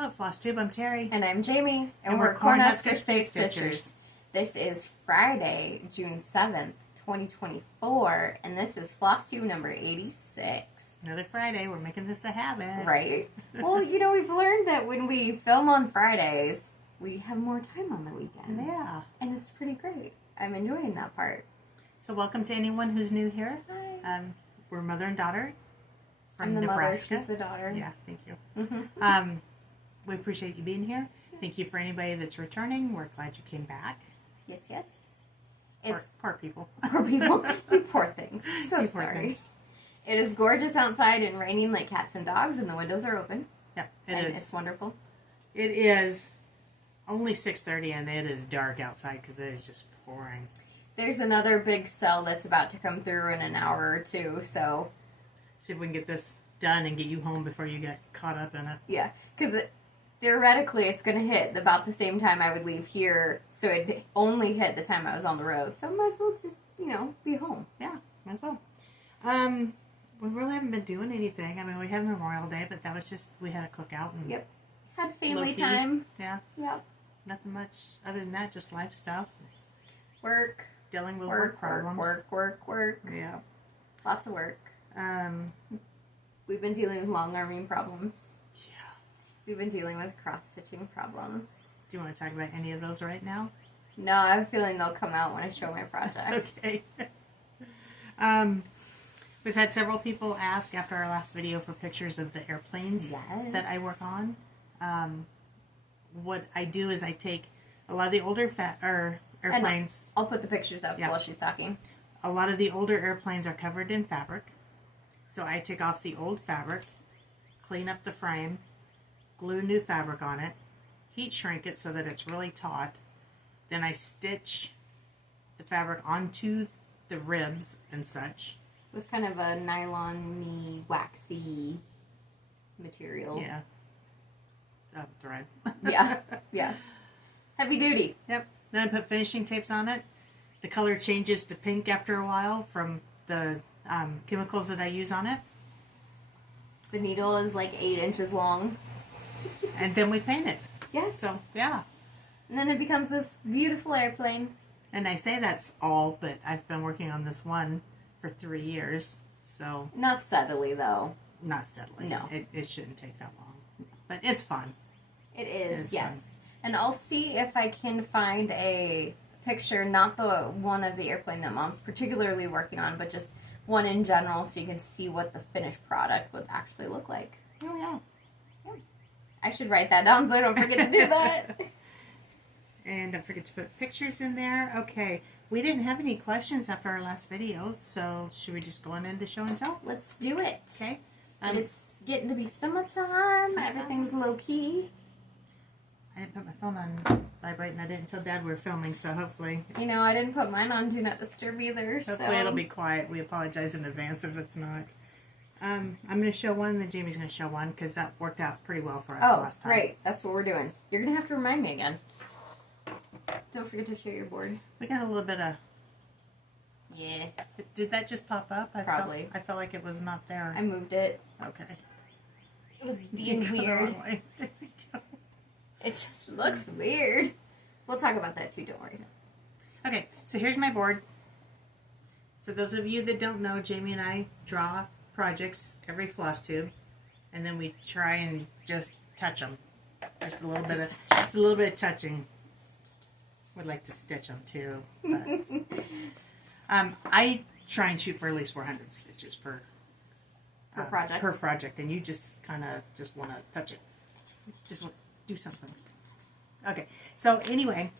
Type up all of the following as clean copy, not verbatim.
Hello, Flosstube. I'm Terri. And I'm Jamie. And we're Cornhusker Stay Stitchers. This is Friday, June 7th, 2024. And this is Flosstube number 86. Another Friday. We're making this a habit. Right. Well, we've learned that when we film on Fridays, we have more time on the weekends. Yeah. And it's pretty great. I'm enjoying that part. So welcome to anyone who's new here. Hi. We're mother and daughter from I'm the Nebraska. mother, she's the daughter. Yeah, thank you. Mm-hmm. We appreciate you being here. Thank you for anybody that's returning. We're glad you came back. Yes, yes. Poor people. Poor people. You poor things. So You poor sorry. things. It is gorgeous outside and raining like cats and dogs, and the windows are open. Yeah, and it's wonderful. It is only 6:30 and it is dark outside because it is just pouring. There's another big cell that's about to come through in an hour or two, so... See if we can get this done and get you home before you get caught up in it. Yeah, because theoretically it's going to hit about the same time I would leave here, so it only hit the time I was on the road. So I might as well just, be home. Yeah, might as well. We really haven't been doing anything. I mean, we had Memorial Day, but that was just, we had a cookout. And Yep. Had family low-key. time. Yeah. Yep. Nothing much other than that, just life stuff. Work. Dealing with work problems. Work. Yeah. Lots of work. We've been dealing with long arming problems. Yeah. We've been dealing with cross-stitching problems. Do you want to talk about any of those right now? No, I have a feeling they'll come out when I show my project. Okay. We've had several people ask after our last video for pictures of the airplanes that I work on. What I do is I take a lot of the older airplanes. I'll put the pictures up while she's talking. A lot of the older airplanes are covered in fabric. So I take off the old fabric, clean up the frame, glue new fabric on it, heat shrink it so that it's really taut. Then I stitch the fabric onto the ribs and such. With kind of a nylon-y, waxy material. Yeah. Thread. Yeah. Heavy duty. Yep. Then I put finishing tapes on it. The color changes to pink after a while from the chemicals that I use on it. The needle is like 8 inches long. And then we paint it. Yes. So, yeah. And then it becomes this beautiful airplane. And I say that's all, but I've been working on this one for 3 years. So. Not steadily, though. Not steadily. No. It shouldn't take that long. But it's fun. It is, yes. Fun. And I'll see if I can find a picture, not the one of the airplane that Mom's particularly working on, but just one in general so you can see what the finished product would actually look like. Oh, yeah. I should write that down so I don't forget to do that. And don't forget to put pictures in there. Okay. We didn't have any questions after our last video, so should we just go on into show and tell? Let's do it. Okay. It's getting to be summertime. Everything's low-key. I didn't put my phone on vibrate, and I didn't tell Dad we were filming, so hopefully... I didn't put mine on Do Not Disturb either, Hopefully it'll be quiet. We apologize in advance if it's not. I'm going to show one, then Jamie's going to show one, because that worked out pretty well for us last time. Oh, right. That's what we're doing. You're going to have to remind me again. Don't forget to share your board. We got a little bit of... Yeah. Did that just pop up? Probably. I felt like it was not there. I moved it. Okay. It was being weird. There we go. It just looks weird. We'll talk about that too, don't worry. Okay, so here's my board. For those of you that don't know, Jamie and I draw projects every Flosstube, and then we try and just touch them. Just a little bit of touching. Would like to stitch them too. But, I try and shoot for at least 400 stitches per project. Per project, and you just kind of just want to touch it. Just want to do something. Okay, so anyway,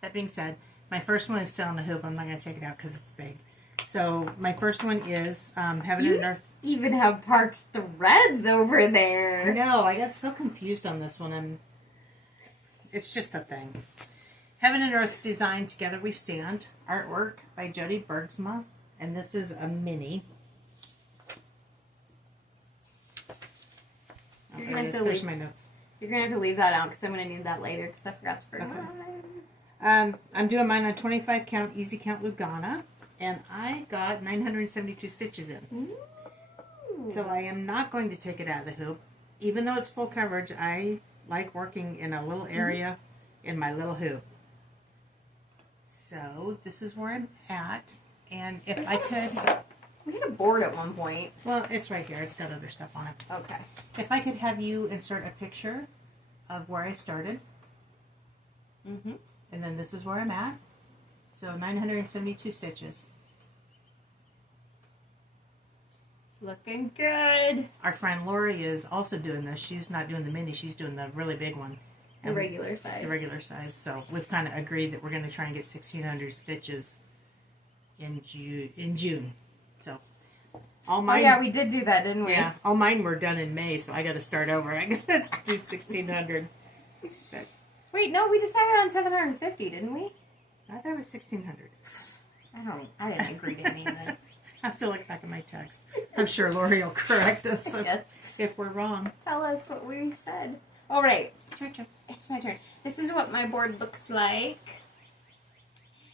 that being said, my first one is still on the hoop. I'm not going to take it out because it's big. So my first one is Heaven and Earth. You even have parked threads over there. No, I got so confused on this one. It's just a thing. Heaven and Earth Design Together We Stand. Artwork by Jody Bergsma. And this is a mini. You're gonna have to There's my notes. You're going to have to leave that out because I'm going to need that later because I forgot to bring mine. I'm doing mine on 25 count, easy count Lugana. And I got 972 stitches in. Ooh. So I am not going to take it out of the hoop. even though it's full coverage, I like working in a little area in my little hoop. So this is where I'm at, and if I could... We had a board at one point. Well, it's right here. It's got other stuff on it. Okay. If I could have you insert a picture of where I started, Mm-hmm. and then this is where I'm at. So 972 stitches. It's looking good. Our friend Lori is also doing this. She's not doing the mini. She's doing the really big one. The regular size. The regular size. So we've kind of agreed that we're going to try and get 1,600 stitches in June. So all mine. Oh yeah, we did do that, didn't we? Yeah, all mine were done in May, so I got to start over. I got to do 1,600. Wait, no, we decided on 750, didn't we? I thought it was 1,600. I didn't agree to any of this. I have to look back at my text. I'm sure Lori will correct us Yes. if we're wrong. Tell us what we said. All right. It's your turn. It's my turn. This is what my board looks like.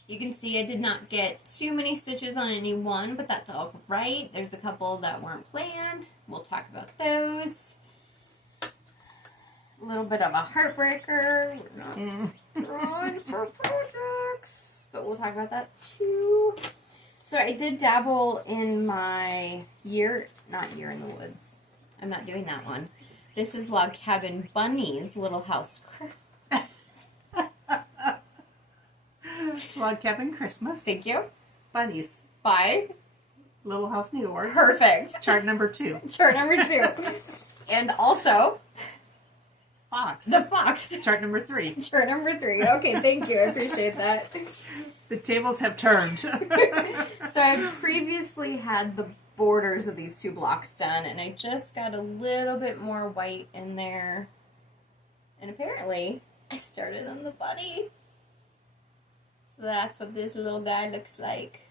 You can see I did not get too many stitches on any one, but that's all right. There's a couple that weren't planned. We'll talk about those. A little bit of a heartbreaker. We're not drawing for projects, but we'll talk about that too. So I did dabble in my not year in the woods. I'm not doing that one. This is Log Cabin Bunny's Little House Log Cabin Christmas. Thank you. Bunnies. Bye. Little House Needleworks. Perfect. Chart number 2. Chart number 2. And also, Fox. the fox. Chart number 3. Chart number 3. Okay, thank you. I appreciate that. The tables have turned. So I previously had the borders of these 2 blocks done, and I just got a little bit more white in there. And apparently, I started on the bunny. So that's what this little guy looks like.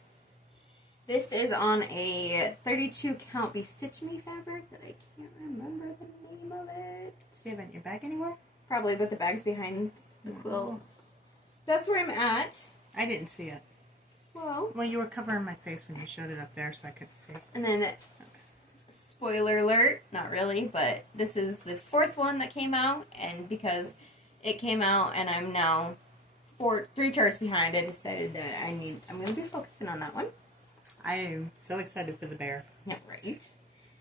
This is on a 32 count Be Stitch Me fabric that I can't remember the name of it. Do you have it in your bag anywhere? Probably, but the bag's behind the quilt. That's where I'm at. I didn't see it. Well, you were covering my face when you showed it up there, so I couldn't see. And then, spoiler alert, not really, but this is the 4th one that came out, and because it came out and I'm now 3 charts behind, I decided that I'm going to be focusing on that one. I am so excited for the bear. Yeah, right.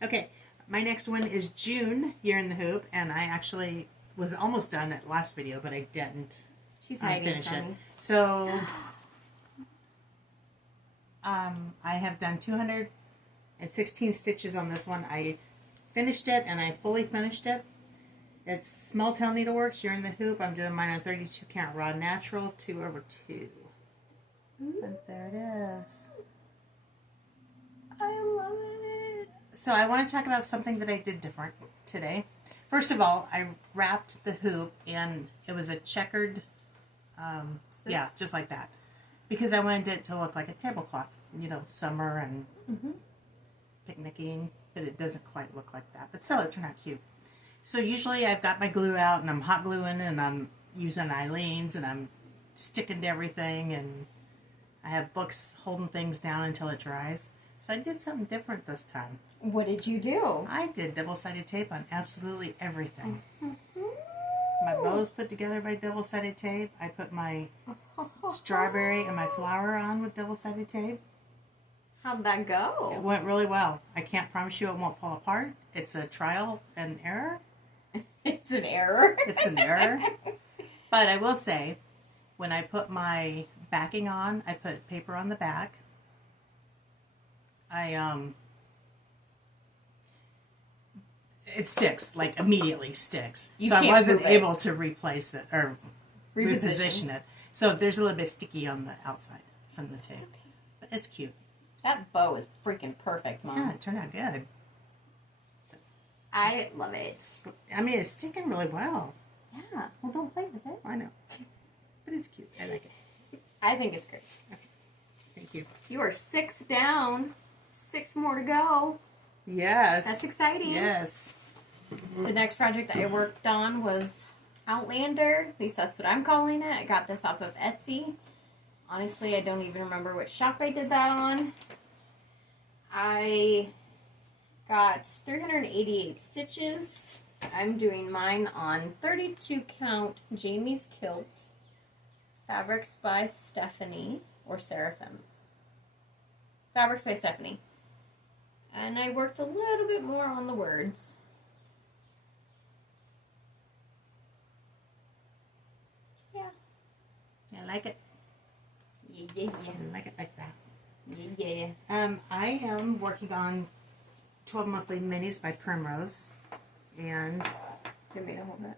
Okay, my next one is June, Year in the Hoop, and I actually was almost done at last video, but I didn't She's hiding finish from it. me. So, I have done 216 stitches on this one. I finished it, and I fully finished it. It's Small Tail Needleworks, Year in the Hoop. I'm doing mine on 32 count raw natural, 2/2. And there it is. I love it. So I want to talk about something that I did different today. First of all, I wrapped the hoop, and it was a checkered, yeah, just like that. Because I wanted it to look like a tablecloth, summer and picnicking, but it doesn't quite look like that. But still, it turned out cute. So usually I've got my glue out, and I'm hot gluing, and I'm using Eileen's, and I'm sticking to everything, and I have books holding things down until it dries. So I did something different this time. What did you do? I did double-sided tape on absolutely everything. My bow's put together by double-sided tape. I put my strawberry and my flower on with double-sided tape. How'd that It go? went really well. I can't promise you it won't fall apart. It's a trial and error. It's an error. It's an error. But I will say, when I put my backing on, I put paper on the back. It sticks, like immediately sticks. You so I can't wasn't move it. able to replace it or Reposition. reposition it. So there's a little bit sticky on the outside from the tape. But it's cute. That bow is freaking perfect, Mom. Yeah, it turned out good. I love it. I mean, it's sticking really well. Yeah. Well, don't play with it. I know. But it's cute. I like it. I think it's great. Thank you. You are 6 down. 6 more to go. Yes. That's exciting. Yes. The next project I worked on was Outlander. At least that's what I'm calling it. I got this off of Etsy. Honestly, I don't even remember which shop I did that on. I got 388 stitches. I'm doing mine on 32 count Jamie's Kilt, Fabrics by Stephanie, or Seraphim. Fabrics by Stephanie. And I worked a little bit more on the words. Yeah. I like it. Yeah. I like it like that. Yeah. I am working on 12 Monthly Minis by Primrose. And Give me to hold it.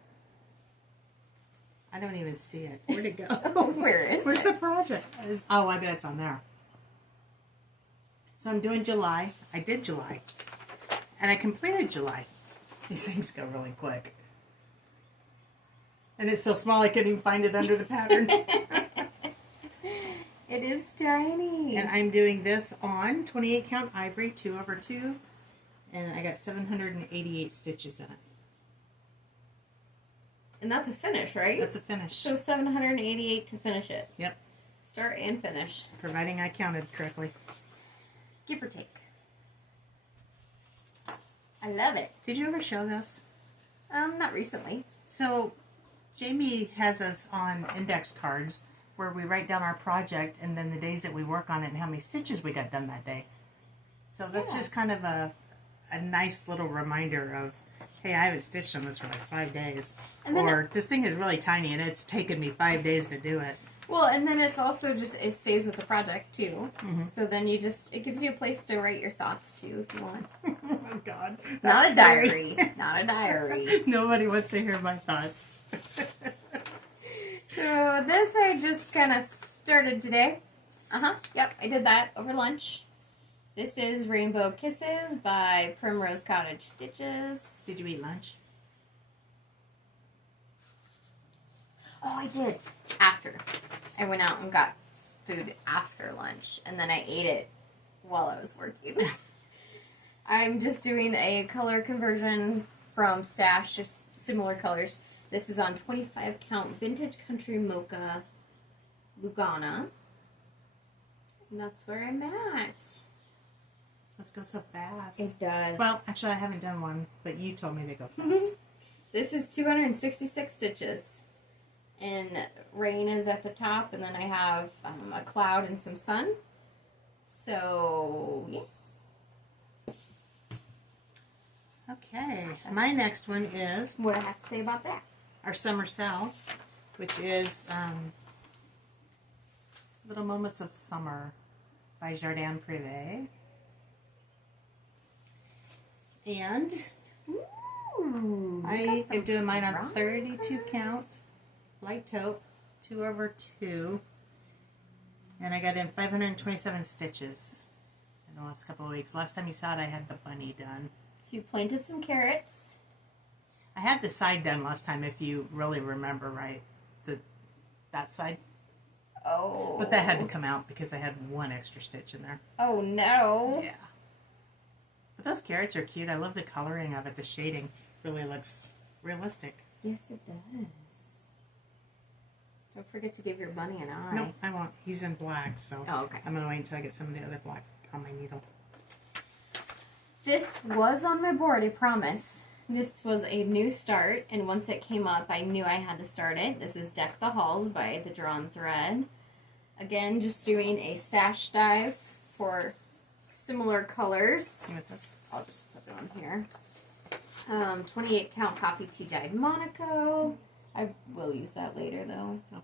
I don't even see it. Where'd it go? Where is Where's it? the project? Oh, I bet it's on there. So I'm doing July. I did July. And I completed July. These things go really quick. And it's so small I couldn't even find it under the pattern. It is tiny. And I'm doing this on 28 count ivory, 2/2. And I got 788 stitches in it. And that's a finish, right? That's a finish. So 788 to finish it. Yep. Start and finish. Providing I counted correctly. Give or take. I love it. Did you ever show this? Not recently. So, Jamie has us on index cards where we write down our project and then the days that we work on it and how many stitches we got done that day. So that's just kind of a nice little reminder of, hey, I haven't stitched on this for like 5 days. Or this thing is really tiny and it's taken me 5 days to do it. Well, and then it's also just, it stays with the project too. Mm-hmm. So then it gives you a place to write your thoughts to if you want. Oh, God. Not a diary. Not a diary. Nobody wants to hear my thoughts. So this I just kind of started today. Yep, I did that over lunch. This is Rainbow Kisses by Primrose Cottage Stitches. Did you eat lunch? Oh, I did. After. I went out and got food after lunch, and then I ate it while I was working. I'm just doing a color conversion from Stash, just similar colors. This is on 25 count Vintage Country Mocha Lugana. And that's where I'm at. Let's go so fast. It does. Well, actually, I haven't done one, but you told me to go fast. This is 266 stitches. And rain is at the top, and then I have a cloud and some sun. So, yes. Okay. My next one is What I have to say about that. our Summer Sal, which is Little Moments of Summer by Jardin Prive. And Ooh, I am doing mine on 32 count, light taupe, 2/2, and I got in 527 stitches in the last couple of weeks. Last time you saw it, I had the bunny done. You planted some carrots. I had the side done last time, if you really remember right, that side. Oh. But that had to come out because I had one extra stitch in there. Oh, no. Yeah. But those carrots are cute. I love the coloring of it. The shading really looks realistic. Yes, it does. Don't forget to give your bunny an eye. Nope, I won't. He's in black, so Oh, okay. I'm going to wait until I get some of the other black on my needle. This was on my board, I promise. This was a new start, and once it came up, I knew I had to start it. This is Deck the Halls by The Drawn Thread. Again, just doing a stash dive for similar colors. See what this? I'll just put it on here. 28 count coffee tea dyed Monaco. I will use that later though. Okay.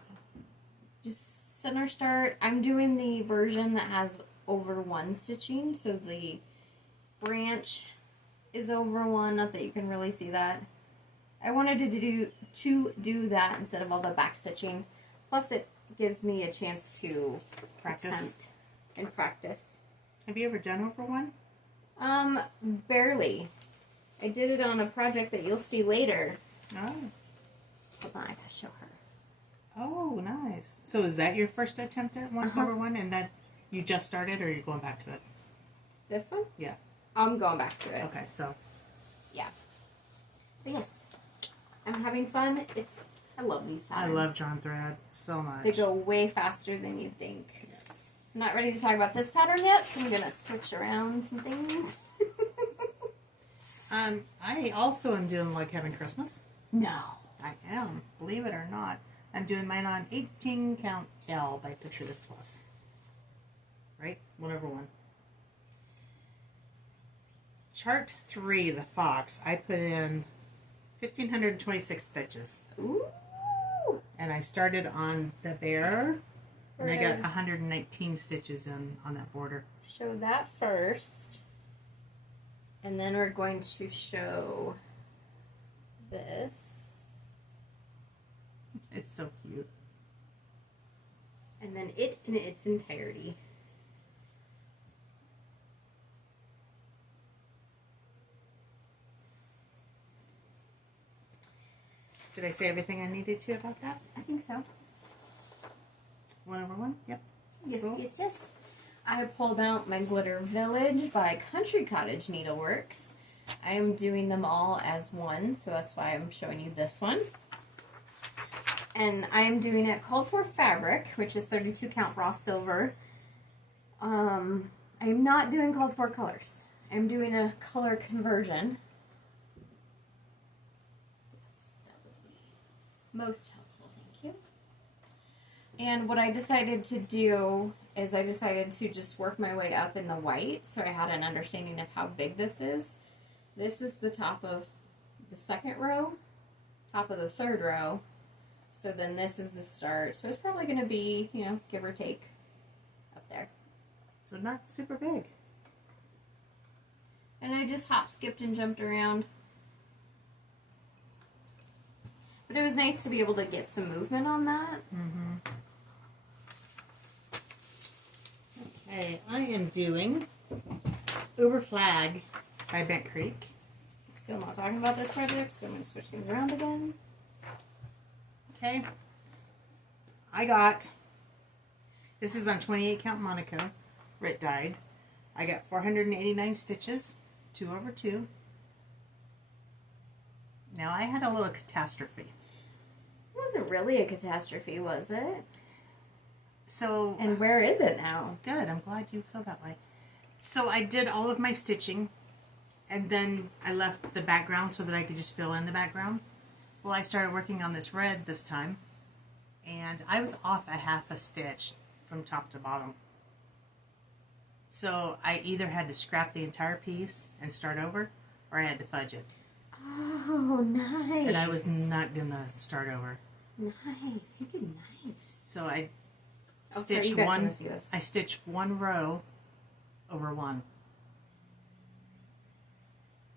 Just center start. I'm doing the version that has over one stitching, so the branch is over one. Not that you can really see that. I wanted to do that instead of all the back stitching. Plus, it gives me a chance to Practice. attempt and practice. Have you ever done over one? Barely. I did it on a project that you'll see later. Oh. Hold on, I gotta show her. Oh, nice. So is that your first attempt at one over one, and that you just started, or you're going back to it? This one? Yeah. I'm going back to it. Okay, so. Yeah. But yes, I'm having fun. I love these patterns. I love Drawn Thread so much. They go way faster than you'd think. Yes. I'm not ready to talk about this pattern yet, so I'm gonna switch around some things. I also am doing Like Having Christmas. No. I am, believe it or not. I'm doing mine on 18 count L by Picture This Plus. Right? 1/1. Chart 3, the fox, I put in 1,526 stitches. Ooh. And I started on the bear, and I got Right. 119 stitches in on that border. Show that first. And then we're going to show this. It's so cute. And then it in its entirety. Did I say everything I needed to about that? I think so. 1/1? Yep. Yes, Cool. yes. I pulled out my Glitter Village by Country Cottage Needleworks. I am doing them all as one, so that's why I'm showing you this one. And I am doing it called for fabric, which is 32 count raw silver. I'm not doing called for colors. I'm doing a color conversion. Yes, that would be most helpful, thank you. And what I decided to do is I decided to just work my way up in the white, so I had an understanding of how big this is. This is the top of the second row, top of the third row. So then this is the start. So it's probably going to be, you know, give or take up there. So not super big. And I just hop, skipped, and jumped around. But it was nice to be able to get some movement on that. Mm-hmm. Okay, I am doing Uber Flag by Bent Creek. Still not talking about this project, so I'm going to switch things around again. Okay. I got, this is on 28 count Monaco, Rit dyed. I got 489 stitches, 2/2. Now I had a little catastrophe. It wasn't really a catastrophe, was it? So, And where is it now? good, I'm glad you feel that way. So I did all of my stitching, and then I left the background so that I could just fill in the background. Well, I started working on this red this time, and I was off a half a stitch from top to bottom. So I either had to scrap the entire piece and start over, or I had to fudge it. Oh, nice. And I was not going to start over. Nice. You did nice. So I Oh, sorry, stitched you guys one. wanna see this. I stitched one row over one,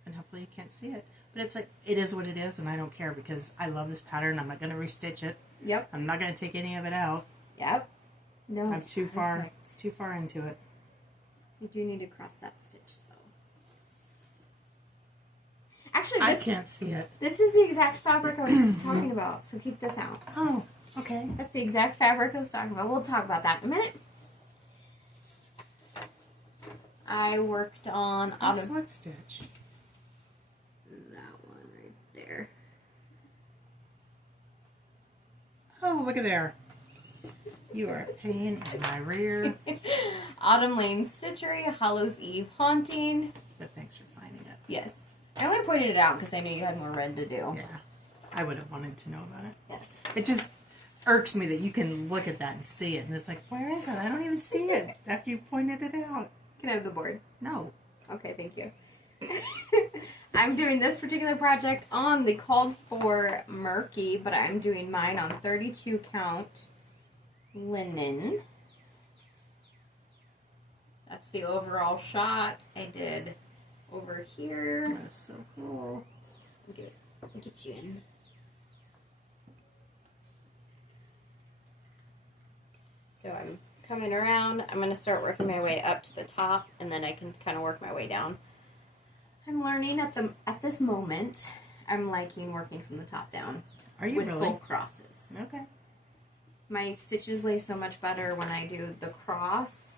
and hopefully you can't see it. But it's like, it is what it is, and I don't care because I love this pattern. I'm not going to restitch it. Yep. I'm not going to take any of it out. Yep. No, I'm it's too perfect. far into it. You do need to cross that stitch, though. Actually, I can't see it. this is the exact fabric I was talking about, so keep this out. Oh, okay. That's the exact fabric I was talking about. We'll talk about that in a minute. I worked on That's what stitch? that one right there. Oh, look at there. You are a pain in my rear. Autumn Lane Stitchery, Hallows Eve Haunting. But thanks for finding it. Yes. I only pointed it out because I knew you had more red to do. Yeah. I would have wanted to know about it. Yes. It just irks me that you can look at that and see it. And it's like, where is it? I don't even see it after you pointed it out. Can I have the board? No. Okay, thank you. I'm doing this particular project on the called for murky, but I'm doing mine on 32 count linen. That's the overall shot. I did over here. That's so cool. Get you in. So I'm coming around. I'm going to start working my way up to the top, and then I can kind of work my way down. I'm learning at this moment. I'm liking working from the top down. Are you with really? full crosses. Okay. My stitches lay so much better when I do the cross,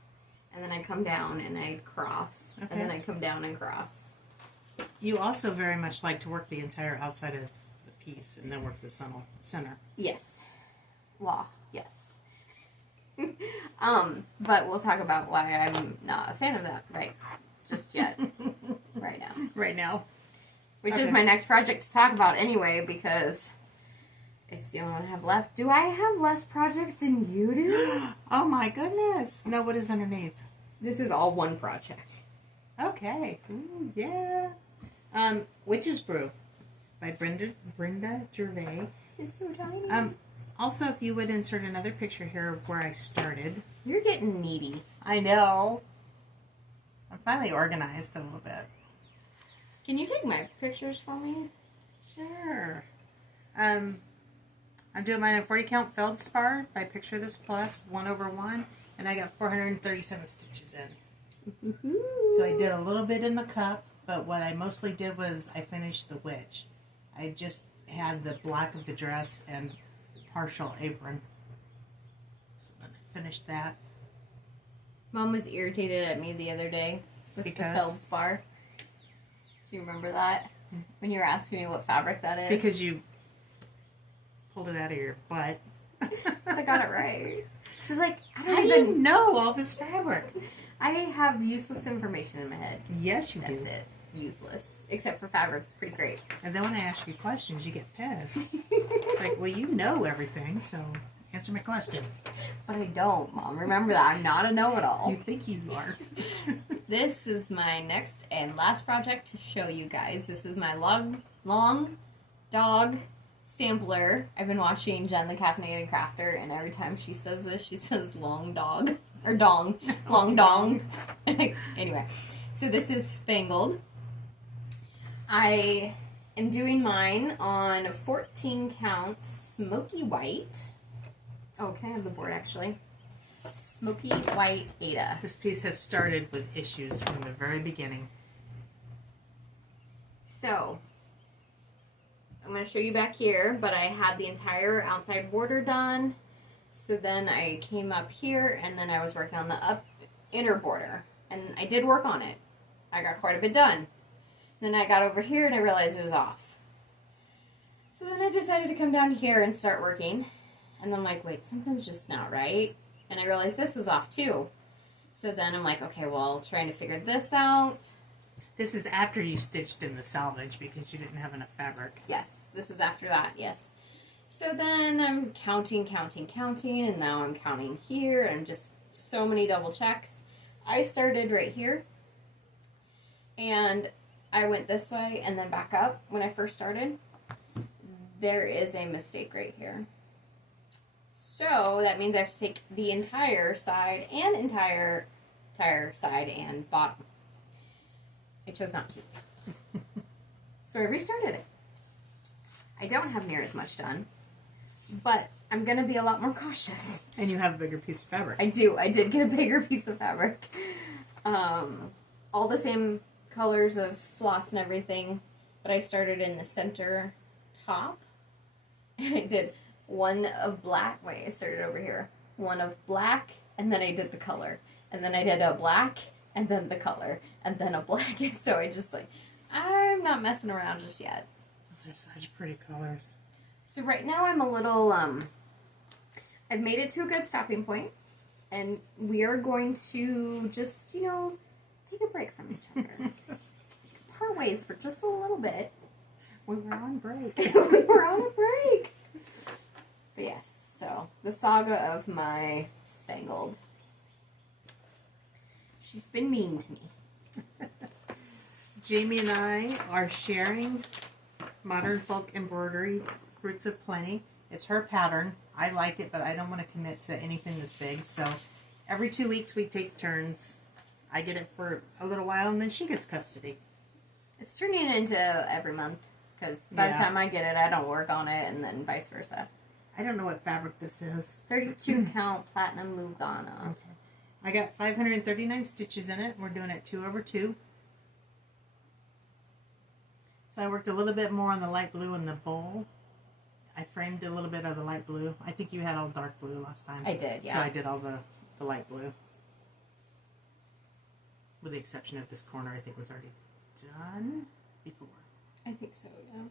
and then I come down and I cross, Okay. and then I come down and cross. You also very much like to work the entire outside of the piece and then work the center. Yes. Law. Yes. But we'll talk about why I'm not a fan of that just yet. Right now. Right now. which is my next project to talk about anyway, because it's the only one I have left. Do I have less projects than you do? Oh my goodness. No, what is underneath? This is all one project. Okay. Ooh, yeah. Witch's Brew by Brenda Gervais. It's so tiny. Also, if you would insert another picture here of where I started. You're getting needy. I know. I'm finally organized a little bit. Can you take my pictures for me? Sure. I'm doing mine in 40 count feldspar by Picture This Plus 1/1, and I got 437 stitches in. Woo-hoo. So I did a little bit in the cup, but what I mostly did was I finished the witch. I just had the black of the dress and partial apron. So I finished that. Mom was irritated at me the other day with the feldspar. Do you remember that? When you were asking me what fabric that is? Because you pulled it out of your butt. I got it right. She's like, How do you know all this fabric? I have useless information in my head. Yes, you do. That's it. Useless. Except for fabric. It's pretty great. And then when I ask you questions, you get pissed. It's like, well, you know everything, so answer my question. But I don't, Mom. Remember that. I'm not a know-it-all. You think you are. This is my next and last project to show you guys. This is my long dog sampler. I've been watching Jen the Caffeinated Crafter, and every time she says this, she says long dog. Or dong. Long dong. Anyway, so this is spangled. I am doing mine on 14 count smoky white. Oh, can I have the board actually? Smoky white Ada. This piece has started with issues from the very beginning. So, I'm going to show you back here, but I had the entire outside border done. So then I came up here, and then I was working on the inner border. And I did work on it. I got quite a bit done. Then I got over here, and I realized it was off. So then I decided to come down here and start working. And then I'm like, wait, something's just not right. And I realized this was off too. So then I'm like, okay, well, trying to figure this out. This is after you stitched in the salvage because you didn't have enough fabric. Yes, this is after that, yes. So then I'm counting, and now I'm counting here, and just so many double checks. I started right here, and I went this way and then back up when I first started. There is a mistake right here. So that means I have to take the entire side and entire side and bottom. I chose not to. So I restarted it. I don't have near as much done, but I'm going to be a lot more cautious. And you have a bigger piece of fabric. I do. I did get a bigger piece of fabric. All the same colors of floss and everything, but I started in the center top, and I did one of black. Wait, I started over here. One of black, and then I did the color. And then I did a black, and then the color, and then a black. So I just I'm not messing around just yet. Those are such pretty colors. So right now I'm a little, I've made it to a good stopping point, and we are going to just, take a break from each other. Part ways for just a little bit. We were on break. We were on a break. But yes, so the saga of my spangled. She's been mean to me. Jamie and I are sharing Modern Folk Embroidery Fruits of Plenty. It's her pattern. I like it, but I don't want to commit to anything this big. So every 2 weeks we take turns. I get it for a little while, and then she gets custody. It's turning into every month, because by the time I get it, I don't work on it, and then vice versa. I don't know what fabric this is. 32 count platinum Lugana. Okay. I got 539 stitches in it. We're doing it 2/2. So I worked a little bit more on the light blue in the bowl. I framed a little bit of the light blue. I think you had all dark blue last time. I did, yeah. So I did all the light blue. With the exception of this corner, I think was already done before. I think so, yeah.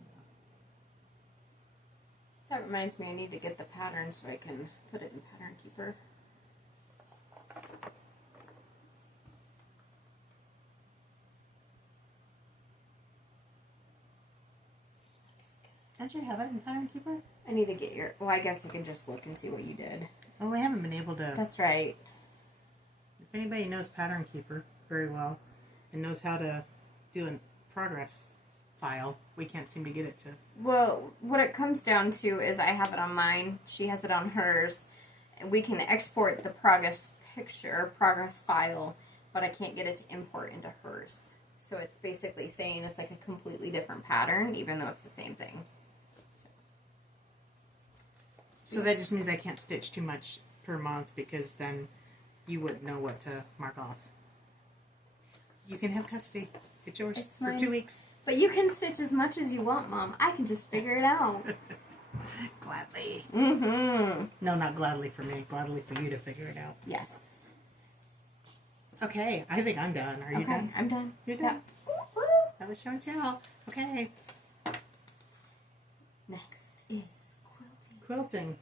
That reminds me, I need to get the pattern so I can put it in Pattern Keeper. Don't you have it in Pattern Keeper? I need to get your... Well, I guess I can just look and see what you did. Oh, we haven't been able to... That's right. If anybody knows Pattern Keeper very well and knows how to do a progress file, we can't seem to get it to... Well, what it comes down to is I have it on mine. She has it on hers. And we can export the progress picture, progress file, but I can't get it to import into hers. So it's basically saying it's like a completely different pattern, even though it's the same thing. So that just means I can't stitch too much per month because then you wouldn't know what to mark off. You can have custody. It's yours It's for mine. 2 weeks. But you can stitch as much as you want, Mom. I can just figure it out. Gladly. Mm-hmm. No, not gladly for me. Gladly for you to figure it out. Yes. Okay, I think I'm done. Are you done? I'm done. You're done? That was show and tell. Okay. Next is quilting. Quilting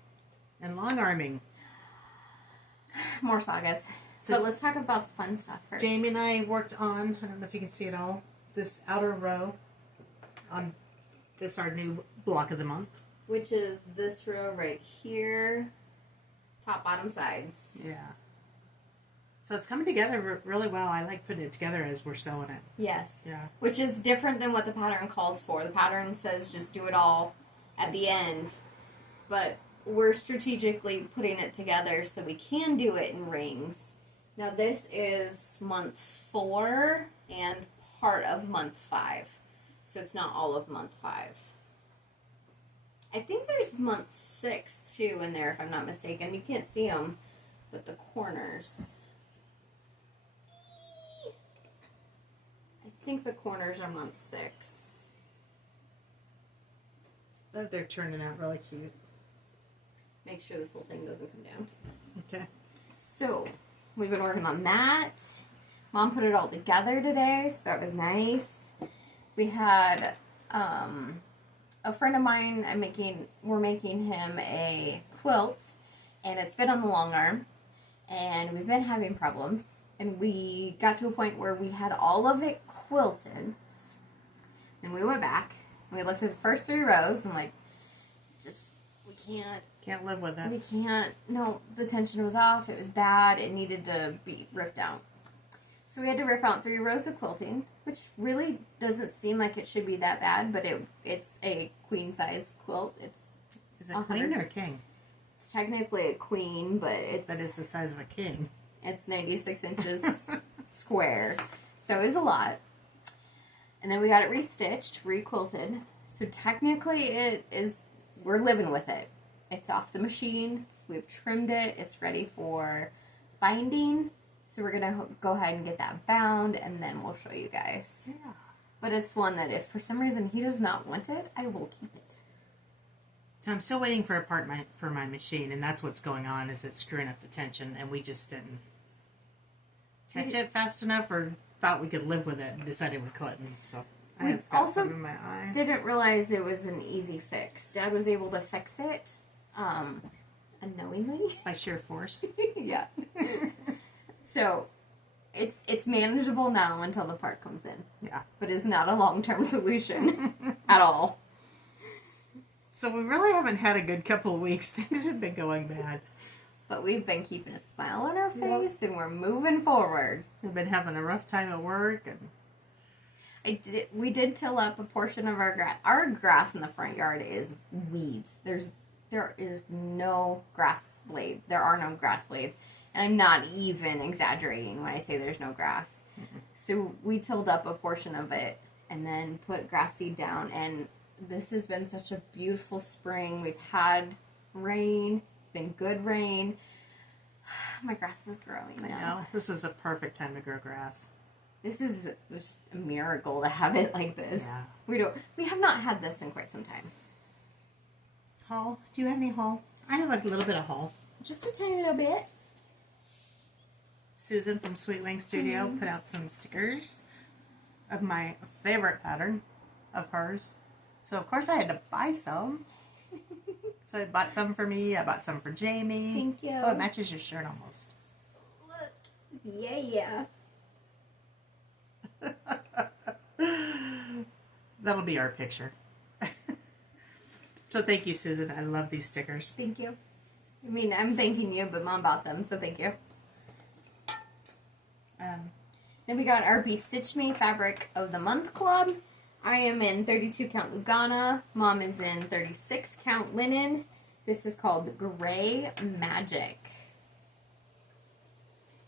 and long arming. More sagas. So But let's talk about the fun stuff first. Jamie and I worked on, I don't know if you can see it all, this outer row on this our new block of the month. Which is this row right here. Top, bottom, sides. Yeah. So it's coming together really well. I like putting it together as we're sewing it. Yes. Yeah. Which is different than what the pattern calls for. The pattern says just do it all at the end. But we're strategically putting it together so we can do it in rings. Now this is month 4 and part of month 5. So it's not all of month 5. I think there's month 6 too in there if I'm not mistaken. You can't see them, but the corners. I think the corners are month 6. They're turning out really cute. Make sure this whole thing doesn't come down. Okay. So, we've been working on that. Mom put it all together today, so that was nice. We had a friend of mine, we're making him a quilt, and it's been on the long arm, and we've been having problems, and we got to a point where we had all of it quilted, and we went back, and we looked at the first 3 rows, and we Can't live with it. we can't, no, the tension was off, it was bad, it needed to be ripped out. So we had to rip out 3 rows of quilting, which really doesn't seem like it should be that bad, but it's a queen size quilt. Is it queen or king? It's technically a queen, but it's the size of a king. It's 96 inches square. So it was a lot. And then we got it restitched, requilted. So technically we're living with it. It's off the machine. We've trimmed it. It's ready for binding. So we're going to go ahead and get that bound, and then we'll show you guys. Yeah. But it's one that if for some reason he does not want it, I will keep it. So I'm still waiting for a part for my machine, and that's what's going on, is it's screwing up the tension, and we just didn't catch it fast enough, or thought we could live with it, and decided we couldn't. So I We have got also some in my eye. didn't realize it was an easy fix. Dad was able to fix it, unknowingly. By sheer force. Yeah. So, it's manageable now until the part comes in. Yeah. But it's not a long-term solution at all. So we really haven't had a good couple of weeks. Things have been going bad. But we've been keeping a smile on our face, and we're moving forward. We've been having a rough time at work, and We did till up a portion of our grass. Our grass in the front yard is weeds. There is no grass blade. There are no grass blades. And I'm not even exaggerating when I say there's no grass. Mm-hmm. So we tilled up a portion of it and then put grass seed down. And this has been such a beautiful spring. We've had rain. It's been good rain. My grass is growing now. I know, this is a perfect time to grow grass. This is just a miracle to have it like this. Yeah. We have not had this in quite some time. Haul? Do you have any haul? I have a little bit of haul. Just a tiny little bit. Susan from Sweet Wing Studio put out some stickers of my favorite pattern of hers. So, of course, I had to buy some. So I bought some for me. I bought some for Jamie. Thank you. Oh, it matches your shirt almost. Look. Yeah. That'll be our picture. So thank you, Susan. I love these stickers. Thank you. I mean, I'm thanking you, but Mom bought them, so thank you. Then we got our Be Stitched Me Fabric of the Month Club. I am in 32 count Lugana. Mom is in 36 count linen. This is called Gray Magic.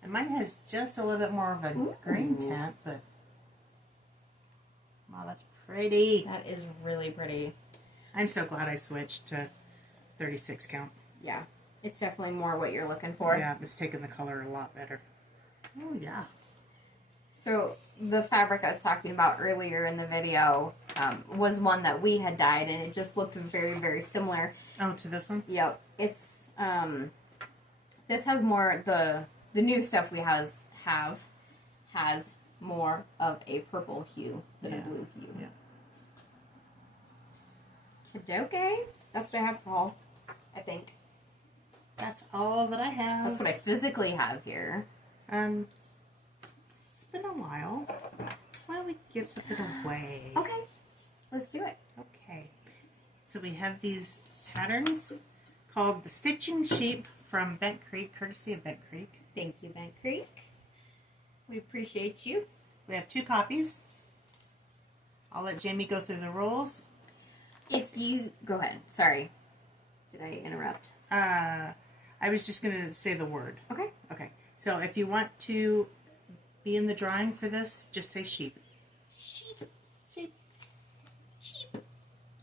And mine has just a little bit more of a green tint, but wow, that's pretty. That is really pretty. I'm so glad I switched to 36 count. Yeah, it's definitely more what you're looking for. Yeah, it's taking the color a lot better. Oh, yeah. So the fabric I was talking about earlier in the video was one that we had dyed, and it just looked very, very similar. Oh, to this one? Yep. It's this has more the new stuff we has more of a purple hue than a blue hue. Yeah. Kadoke. That's what I have for all, I think. That's all that I have. That's what I physically have here. It's been a while. Why don't we give something away? Okay. Let's do it. Okay. So we have these patterns called the Stitching Sheep from Bent Creek, courtesy of Bent Creek. Thank you, Bent Creek. We appreciate you. We have 2 copies. I'll let Jamie go through the rules. If you... Go ahead. Sorry. Did I interrupt? I was just going to say the word. Okay. Okay. So if you want to be in the drawing for this, just say sheep. Sheep. Sheep. Sheep.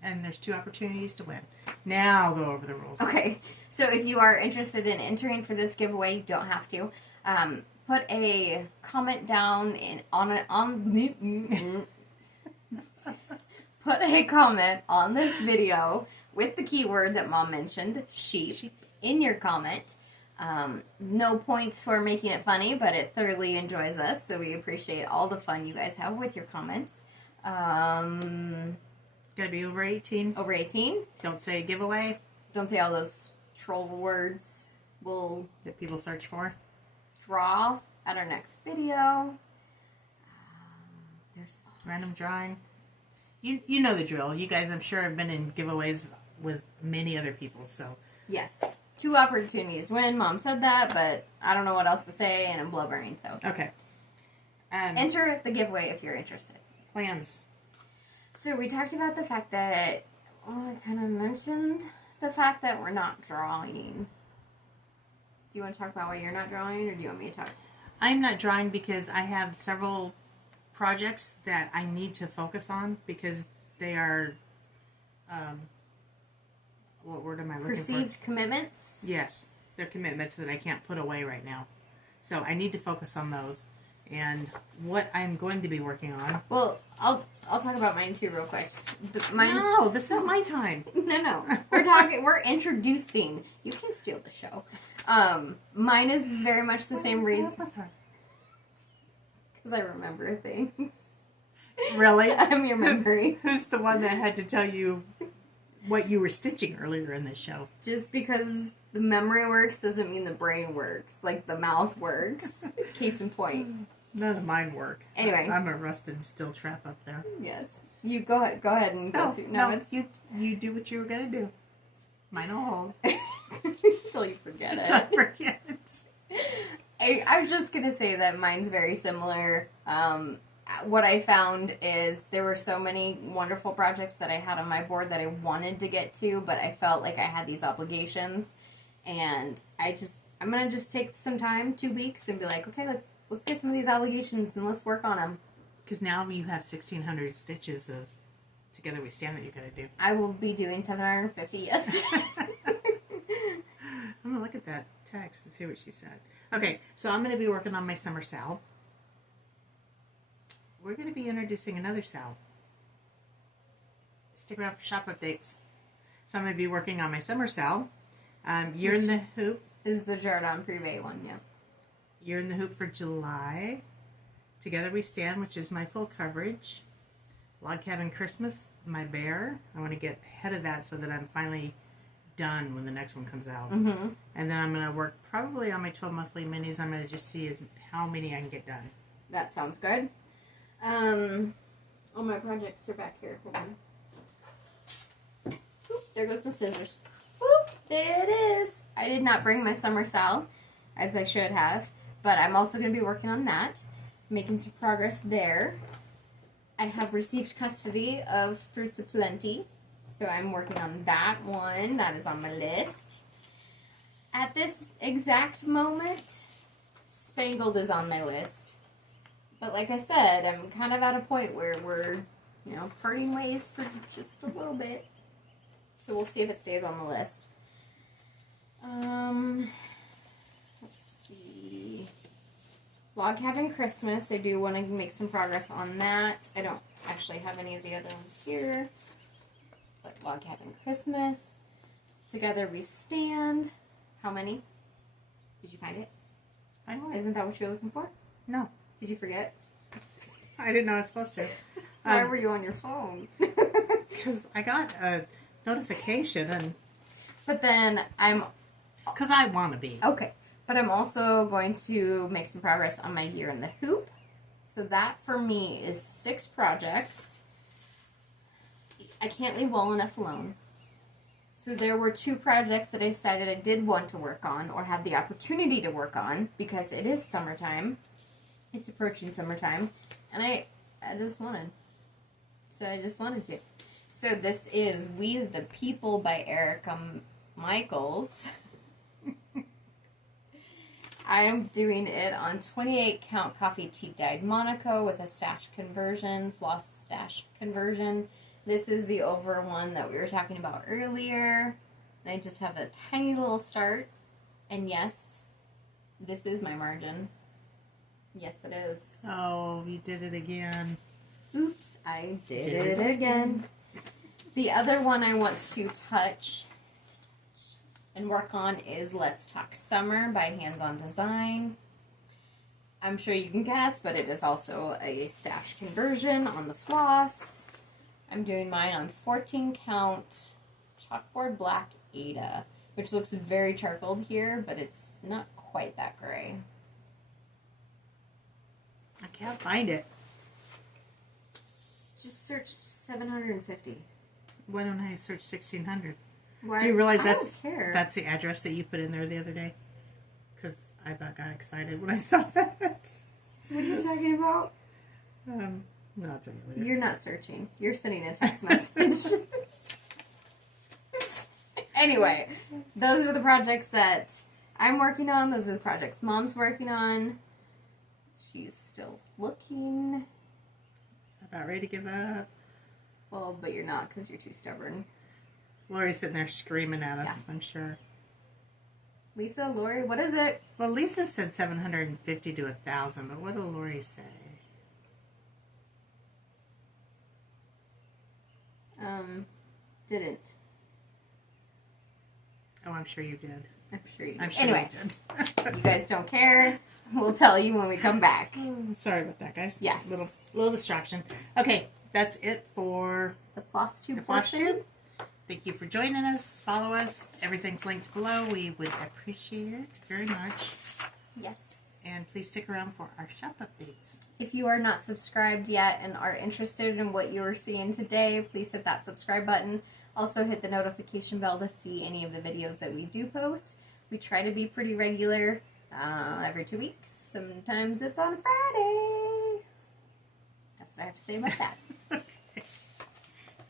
And there's 2 opportunities to win. Now I'll go over the rules. Okay. So if you are interested in entering for this giveaway, you don't have to. Put a comment down put a comment on this video with the keyword that Mom mentioned, sheep, in your comment. No points for making it funny, but it thoroughly enjoys us, so we appreciate all the fun you guys have with your comments. Gotta be over 18. Over 18. Don't say giveaway Don't say all those troll words. We'll that people search for. draw at our next video. There's Random drawing. You know the drill. You guys, I'm sure, have been in giveaways with many other people, so. Yes. 2 opportunities to win. Mom said that, but I don't know what else to say, and I'm blubbering, so. Okay. Enter the giveaway if you're interested. Plans. So we talked about the fact that, I kind of mentioned the fact that we're not drawing. Do you want to talk about why you're not drawing, or do you want me to talk? I'm not drawing because I have several projects that I need to focus on because they are, what word am I looking for? Perceived commitments? Yes, they're commitments that I can't put away right now. So I need to focus on those. And what I'm going to be working on. Well, I'll talk about mine too real quick. No, this is my time. No. We're introducing. You can't steal the show. Mine is very much the same reason. Because I remember things. Really? I'm your memory. Who's the one that had to tell you what you were stitching earlier in the show? Just because the memory works doesn't mean the brain works. Like the mouth works. Case in point. None of mine work. Anyway. I'm a rusted steel trap up there. Yes. You go ahead and go through. No, it's you do what you were gonna do. Mine will hold. until you forget it. Don't forget. I was just gonna say that mine's very similar. What I found is there were so many wonderful projects that I had on my board that I wanted to get to, but I felt like I had these obligations, and I'm gonna just take some time, 2 weeks, and be like, okay, let's get some of these obligations and let's work on them. Because now you have 1,600 stitches of Together We Stand that you gotta do. I will be doing 750. Yes. I'm gonna look at that text and see what she said. Okay, so I'm gonna be working on my summer sal. We're gonna be introducing another sal. Stick around for shop updates. So I'm gonna be working on my summer sal. You're in the hoop. Is the Jardin Prive one, yeah. You're in the hoop for July. Together We Stand, which is my full coverage. Log Cabin Christmas, my bear. I want to get ahead of that so that I'm finally done when the next one comes out. Mm-hmm. And then I'm going to work probably on my 12 monthly minis. I'm going to just see how many I can get done. That sounds good. All my projects are back here. Hold on. Oop, there goes my scissors. Whoop, there it is. I did not bring my summer sal, as I should have, but I'm also going to be working on that, making some progress there. I have received custody of Fruits of Plenty, so I'm working on that one. That is on my list. At this exact moment, Spangled is on my list. But like I said, I'm kind of at a point where we're, parting ways for just a little bit. So we'll see if it stays on the list. Let's see. Log Cabin Christmas. I do want to make some progress on that. I don't actually have any of the other ones here. But Log Cabin Christmas. Together We Stand. How many? Did you find it? I know. Isn't that what you're looking for? No. Did you forget? I didn't know I was supposed to. Why were you on your phone? Because I got a notification and... But then I'm... Because I want to be. Okay. But I'm also going to make some progress on my year in the hoop. So that, for me, is 6 projects. I can't leave well enough alone. So there were 2 projects that I decided I did want to work on or have the opportunity to work on because it is summertime. It's approaching summertime. And I just wanted. So I just wanted to. So this is We the People by Erica Michaels. I am doing it on 28 count coffee tea dyed Monaco with a stash conversion, floss stash conversion. This is the over one that we were talking about earlier. And I just have a tiny little start. And yes, this is my margin. Yes, it is. Oh, you did it again. Oops, I did it again. The other one I want to touch and work on is Let's Talk Summer by Hands On Design. I'm sure you can guess, but it is also a stash conversion on the floss. I'm doing mine on 14 count chalkboard black Ada, which looks very charcoaled here, but it's not quite that gray. I can't find it. Just search 750. Why don't I search 1600? Why? Do you realize I don't care. that's the address that you put in there the other day? Because I about got excited when I saw that. What are you talking about? No, I'll tell you later. You're not searching. You're sending a text message. Anyway, those are the projects that I'm working on. Those are the projects Mom's working on. She's still looking. About ready to give up. Well, but you're not because you're too stubborn. Lori's sitting there screaming at us, Yeah. I'm sure. Lisa, Lori, what is it? Well, Lisa said 750 to 1,000, but what did Lori say? Didn't. Oh, I'm sure you did. I'm sure you did. I'm sure Anyway, you did. you guys don't care. We'll tell you when we come back. Sorry about that, guys. Yes. Little distraction. Okay, that's it for The Flosstube the portion. Flosstube. Thank you for joining us. Follow us. Everything's linked below. We would appreciate it very much. Yes. And please stick around for our shop updates. If you are not subscribed yet and are interested in what you are seeing today, please hit that subscribe button. Also hit the notification bell to see any of the videos that we do post. We try to be pretty regular, every 2 weeks. Sometimes it's on Friday. That's what I have to say about that. Okay.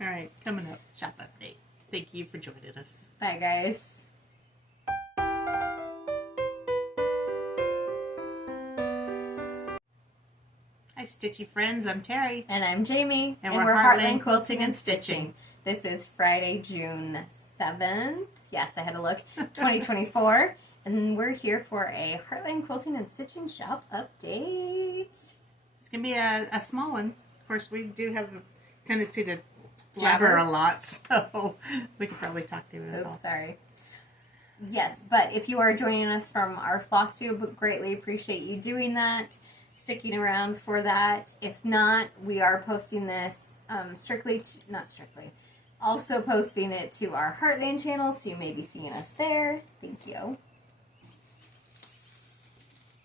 All right, coming up, shop update. Thank you for joining us. Bye, guys. Hi, Stitchy friends. I'm Terry. And I'm Jamie. And we're Heartland Quilting and Stitching. This is Friday, June 7th. Yes, I had to look. 2024. And we're here for a Heartland Quilting and Stitching shop update. It's going to be a small one. Of course, we do have a tendency to blabber a lot, so we could probably talk through it all. Oops, sorry. Yes, but if you are joining us from our Flosstube, greatly appreciate you doing that, sticking around for that. If not, we are posting this also posting it to our Heartland channel, so you may be seeing us there. Thank you.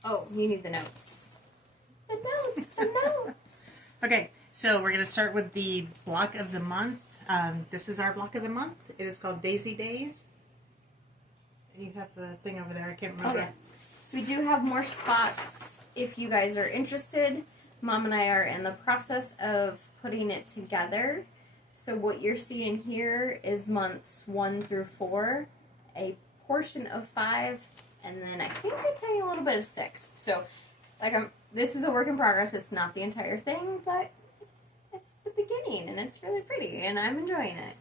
Oh, you need the notes. The notes. Okay, so we're going to start with the block of the month. This is our block of the month. It is called Daisy Days. You have the thing over there. I can't remember. Oh, yeah. We do have more spots if you guys are interested. Mom and I are in the process of putting it together. So what you're seeing here is months 1 through 4, a portion of 5, and then I think a tiny little bit of 6. So, this is a work in progress. It's not the entire thing, but it's the beginning, and it's really pretty, and I'm enjoying it.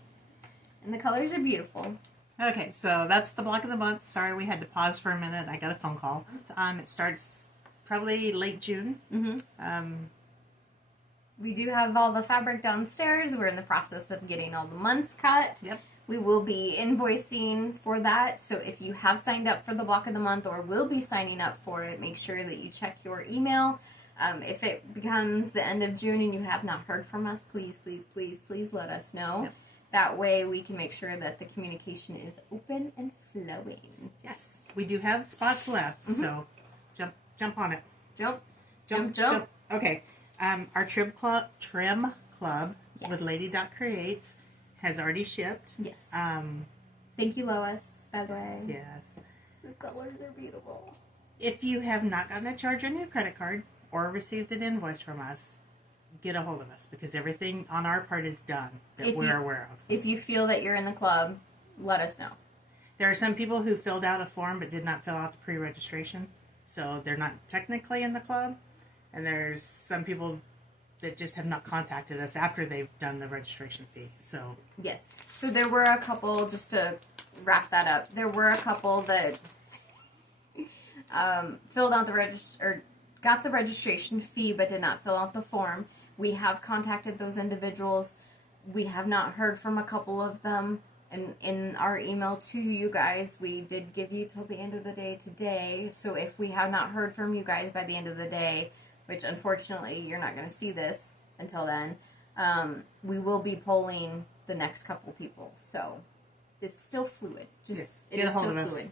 And the colors are beautiful. Okay, so that's the block of the month. Sorry we had to pause for a minute. I got a phone call. It starts probably late June. We do have all the fabric downstairs. We're in the process of getting all the months cut. Yep. We will be invoicing for that. So if you have signed up for the block of the month or will be signing up for it, make sure that you check your email. If it becomes the end of June and you have not heard from us, please, please, please, please let us know. Yep. That way we can make sure that the communication is open and flowing. Yes, we do have spots left, so jump on it. Jump. Okay. Our trim club Yes. with Lady Dot Creates has already shipped. Yes. Thank you, Lois, by the way. Yes. The colors are beautiful. If you have not gotten a charge on your credit card or received an invoice from us, get a hold of us because everything on our part is done that we're aware of. If you feel that you're in the club, let us know. There are some people who filled out a form but did not fill out the pre-registration, so they're not technically in the club. And there's some people that just have not contacted us after they've done the registration fee. So Yes. So there were a couple, just to wrap that up, there were a couple that filled out got the registration fee but did not fill out the form. We have contacted those individuals. We have not heard from a couple of them. And in our email to you guys, we did give you till the end of the day today. So if we have not heard from you guys by the end of the day, which unfortunately you're not going to see this until then, we will be polling the next couple people. So it's still fluid. Just get a hold of us.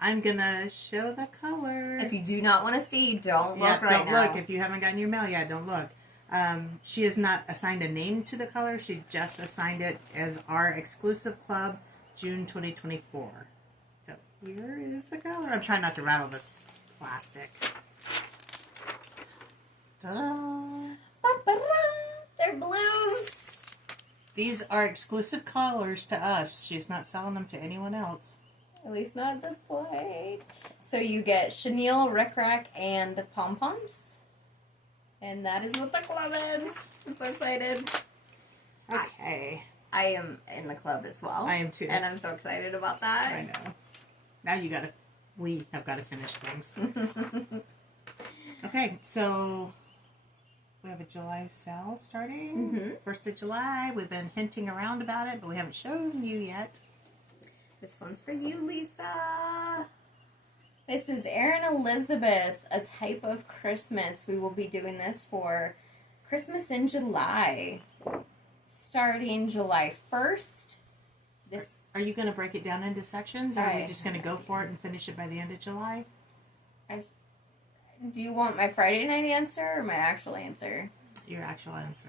I'm going to show the color. If you do not want to see, don't look right don't now. look. If you haven't gotten your mail yet, don't look. She has not assigned a name to the color. She just assigned it as our exclusive club, June 2024. So here is the color. I'm trying not to rattle this plastic. Ta-da! They're blues. These are exclusive colors to us. She's not selling them to anyone else. At least not at this point. So you get chenille, rickrack, and pom-poms. And that is what the club is. I'm so excited. Okay. I am in the club as well. I am too. And I'm so excited about that. I know. Now we have got to finish things. Okay, so we have a July sale starting. 1st of July. We've been hinting around about it, but we haven't shown you yet. This one's for you, Lisa. This is Erin Elizabeth, a type of Christmas. We will be doing this for Christmas in July. Starting July 1st. Are you going to break it down into sections, or are we just going to go for it and finish it by the end of July? Do you want my Friday night answer or my actual answer? Your actual answer.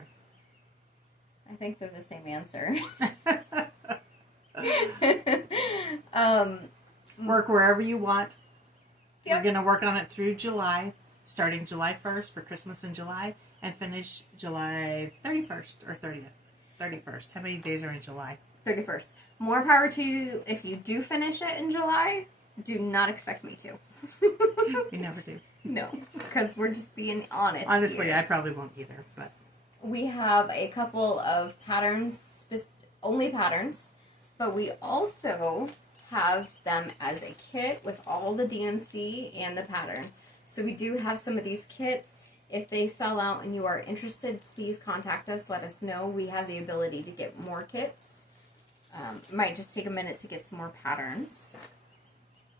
I think they're the same answer. Work wherever you want. Yep. We're going to work on it through July, starting July 1st for Christmas in July, and finish July 31st or 30th. 31st. How many days are in July? 31st. More power to you if you do finish it in July. Do not expect me to. We never do. No, because we're just being honest. Honestly, here. I probably won't either, but We have a couple of patterns, only patterns, but we also have them as a kit with all the DMC and the pattern. So we do have some of these kits. If they sell out and you are interested, please contact us. Let us know. We have the ability to get more kits. Might just take a minute to get some more patterns.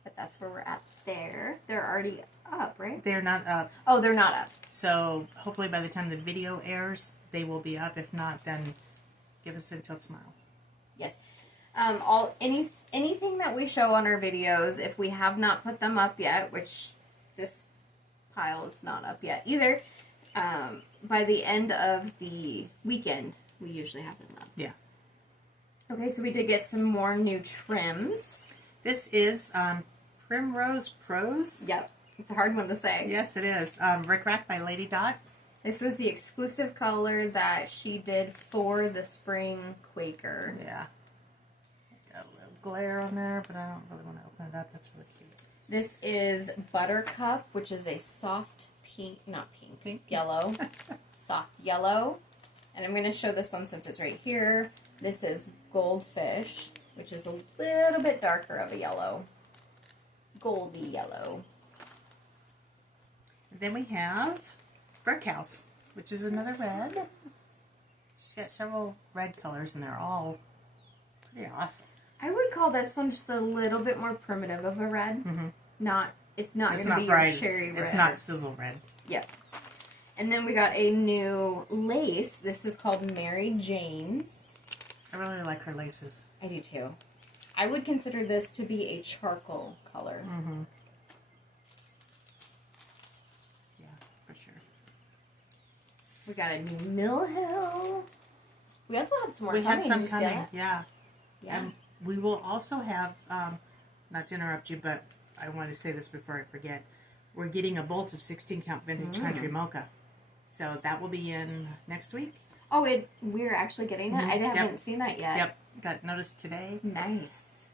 But that's where we're at there. They're already up, right? they're not up. Oh, they're not up. So hopefully by the time the video airs, they will be up. If not, then give us until tomorrow. Yes. Anything that we show on our videos, if we have not put them up yet, which this pile is not up yet either, by the end of the weekend, we usually have in them. Yeah. Okay, so we did get some more new trims. This is Primrose Prose. Yep, it's a hard one to say. Yes, it is. Rick Rack by Lady Dot. This was the exclusive color that she did for the Spring Quaker. Yeah. Got a little glare on there, but I don't really want to open it up. That's really cute. This is Buttercup, which is a soft pink, not pink, yellow. Soft yellow. And I'm going to show this one since it's right here. This is Goldfish, which is a little bit darker of a yellow. Goldy yellow. And then we have Brick House, which is another red. She's got several red colors, and they're all pretty awesome. I would call this one just a little bit more primitive of a red. Mm-hmm. It's not going to be bright. your cherry red. It's not sizzle red. Yep. And then we got a new lace. This is called Mary Jane's. I really like her laces. I do too. I would consider this to be a charcoal color. Mm-hmm. Yeah, for sure. We got a new Mill Hill. We also have some more coming. We have some Did you see coming, that? yeah. Yeah. And we will also have, not to interrupt you, but I want to say this before I forget. We're getting a bolt of 16 count vintage country mocha. So that will be in next week. Oh, we're actually getting that? I haven't seen that yet. Yep. Got notice today. Nice.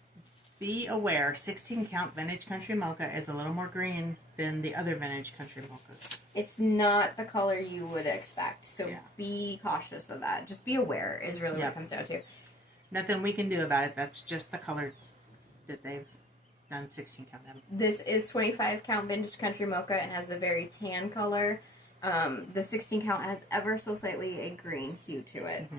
Be aware, 16 count vintage country mocha is a little more green than the other vintage country mochas. It's not the color you would expect, so Yeah. be cautious of that. Just be aware is really what it comes down to. Nothing we can do about it. That's just the color that they've done 16 count in. This is 25 count vintage country mocha and has a very tan color. The 16 count has ever so slightly a green hue to it. Mm-hmm.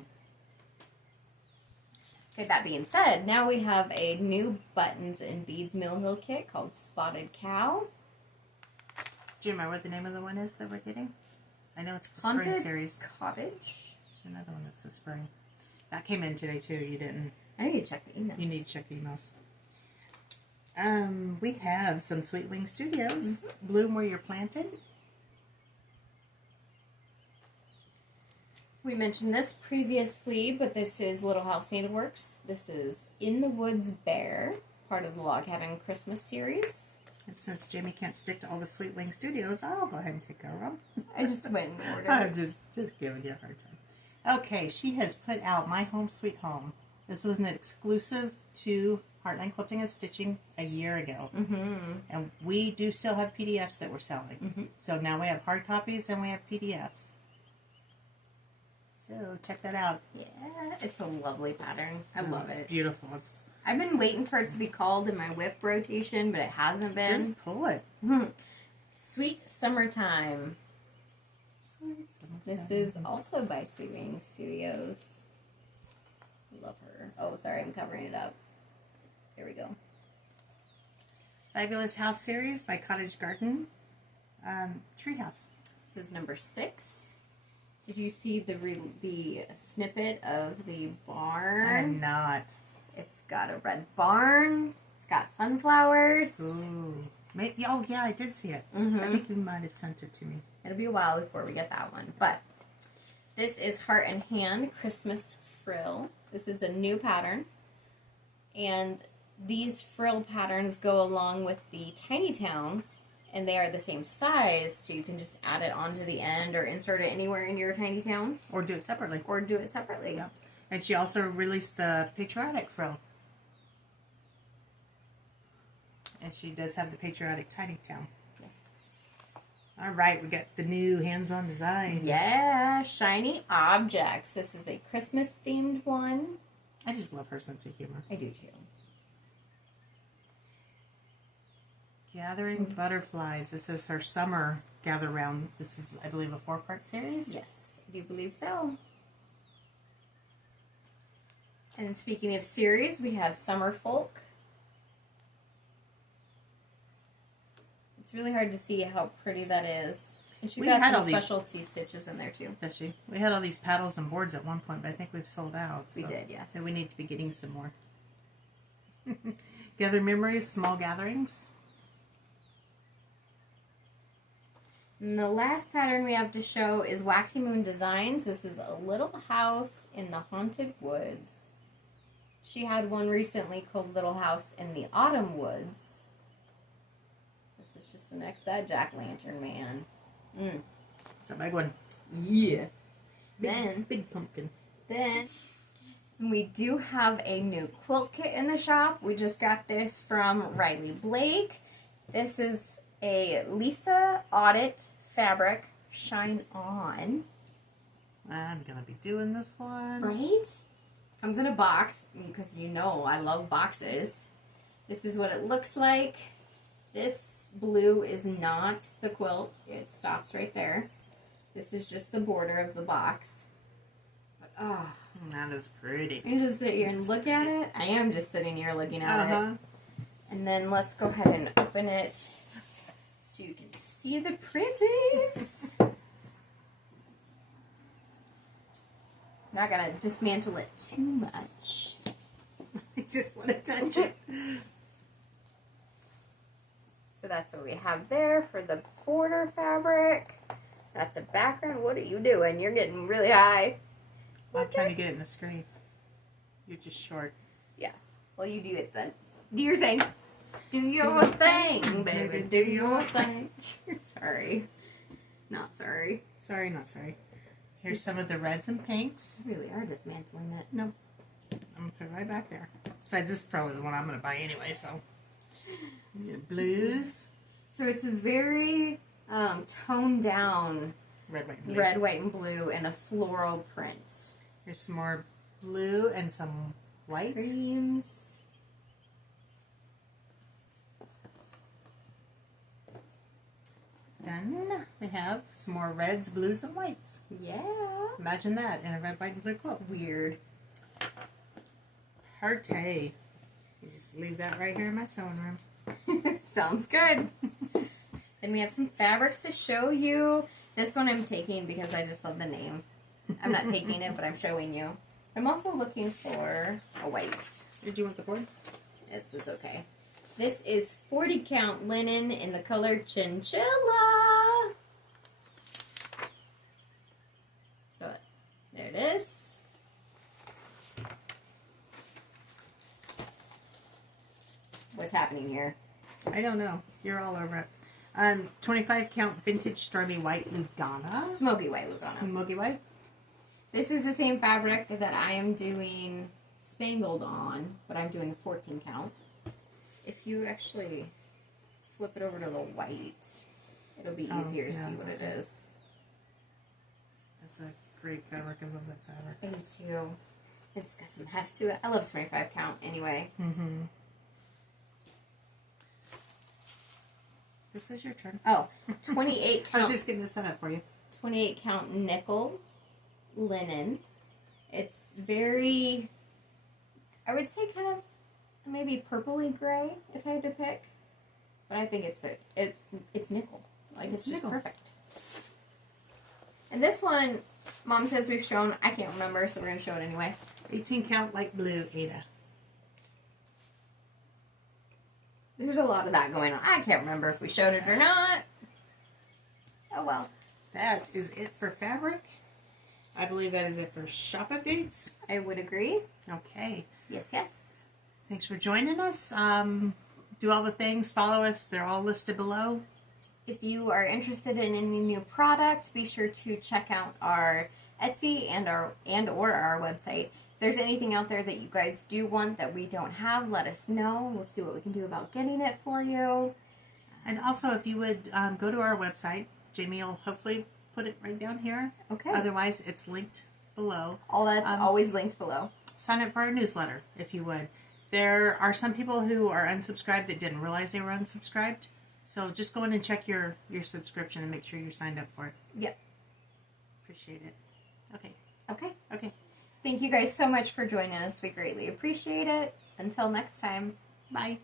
Okay, that being said, now we have a new buttons and beads Mill Hill kit called Spotted Cow. Do you remember what the name of the one is that we're getting? I know it's the Haunted spring series. Cottage. There's another one that's the spring. That came in today too. You didn't. I need to check the emails. You need to check the emails. We have some Sweet Wing Studios. Bloom Where You're Planted. We mentioned this previously, but this is Little House Needleworks. This is In the Woods Bear, part of the Log Cabin Christmas series. And since Jamie can't stick to all the Sweet Wing Studios, I'll go ahead and take care of them. I just went in order. I'm just giving you a hard time. Okay, she has put out My Home Sweet Home. This was an exclusive to Heartland Quilting and Stitching a year ago. Mm-hmm. And we do still have PDFs that we're selling. Mm-hmm. So now we have hard copies and we have PDFs. So check that out. Yeah, it's a lovely pattern. I love It's it. beautiful. I've been waiting for it to be called in my whip rotation, but it hasn't been. Just pull it. Sweet Summertime. Sweet summertime. This is also by Sweet Wing Studios. Love her. Oh, sorry, I'm covering it up. There we go. Fabulous House Series by Cottage Garden. Treehouse. This is number 6. Did you see the snippet of the barn? I'm not. It's got a red barn. It's got sunflowers. Ooh. Oh, yeah, I did see it. Mm-hmm. I think you might have sent it to me. It'll be a while before we get that one. But this is Heart and Hand Christmas Frill. This is a new pattern. And these frill patterns go along with the Tiny Towns. And they are the same size, so you can just add it onto the end or insert it anywhere in your Tiny Town. Or do it separately. Or do it separately. Yeah. And she also released the Patriotic Frill. And she does have the Patriotic Tiny Town. Yes. All right, we got the new hands-on design. Yeah, Shiny Objects. This is a Christmas-themed one. I just love her sense of humor. I do too. Gathering Butterflies. This is her summer gather round. This is, I believe, a 4-part series. Yes, I do believe so. And speaking of series, we have Summer Folk. It's really hard to see how pretty that is. And she's got some specialty stitches in there too. Does she? We had all these paddles and boards at one point, but I think we've sold out. We did, yes. So we need to be getting some more. Gather Memories, Small Gatherings. And the last pattern we have to show is Waxy Moon Designs. This is a little house in the haunted woods. She had one recently called Little House in the Autumn Woods. This is just the next, that jack-o'-lantern man. It's a big one. Yeah. Big pumpkin. Then we do have a new quilt kit in the shop. We just got this from Riley Blake. This is a Lisa Audit fabric Shine On. I'm gonna be doing this one. Right? Comes in a box, because you know I love boxes. This is what it looks like. This blue is not the quilt. It stops right there. This is just the border of the box. But, oh. That is pretty. You just sit here and look at it. I am just sitting here looking at it. And then let's go ahead and open it so you can see the pretties. I'm not going to dismantle it too much. I just want to touch it. So that's what we have there for the border fabric. That's a background. What are you doing? You're getting really high. I'm trying to get it in the screen. You're just short. Yeah. Well, you do it then. Do your thing. Do your thing, baby. Do your thing. Sorry. Not sorry. Sorry, not sorry. Here's some of the reds and pinks. We really are dismantling it. No. I'm going to put it right back there. Besides, this is probably the one I'm going to buy anyway, so. Your blues. So it's a very toned down Red, white, and blue. red, white, and blue and a floral print. Here's some more blue and some white. Creams. Then we have some more reds, blues, and whites. Yeah. Imagine that in a red, white, and blue quilt. Weird. Party. You just leave that right here in my sewing room. Sounds good. Then we have some fabrics to show you. This one I'm taking because I just love the name. I'm not taking it, but I'm showing you. I'm also looking for a white. Did you want the board? This is okay. This is 40 count linen in the color Chinchilla. So there it is. What's happening here? I don't know. You're all over it. 25 count vintage stormy white Lugana. Smoky white Lugana. Smoky white. This is the same fabric that I am doing spangled on, but I'm doing 14 count. If you actually flip it over to the white, it'll be easier to see what it is. That's a great fabric. I love that fabric. Me too. It's got some heft to it. I love 25 count anyway. Mm-hmm. This is your turn. Oh, 28 count. I was just getting this set up for you. 28 count nickel linen. It's very, I would say kind of maybe purpley gray if I had to pick. But I think it's nickel. Like it's just perfect. And this one, Mom says we've shown, I can't remember, so we're going to show it anyway. 18 count light blue Ada. There's a lot of that going on. I can't remember if we showed it or not. Oh well. That is it for fabric. I believe that is it for shop updates. I would agree. Okay. Yes, yes. Thanks for joining us. Do all the things. Follow us. They're all listed below. If you are interested in any new product, be sure to check out our Etsy and or our website. If there's anything out there that you guys do want that we don't have, let us know. We'll see what we can do about getting it for you. And also, if you would go to our website, Jamie will hopefully put it right down here. Okay. Otherwise, it's linked below. All that's always linked below. Sign up for our newsletter, if you would. There are some people who are unsubscribed that didn't realize they were unsubscribed. So just go in and check your subscription and make sure you're signed up for it. Yep. Appreciate it. Okay. Okay. Okay. Thank you guys so much for joining us. We greatly appreciate it. Until next time. Bye.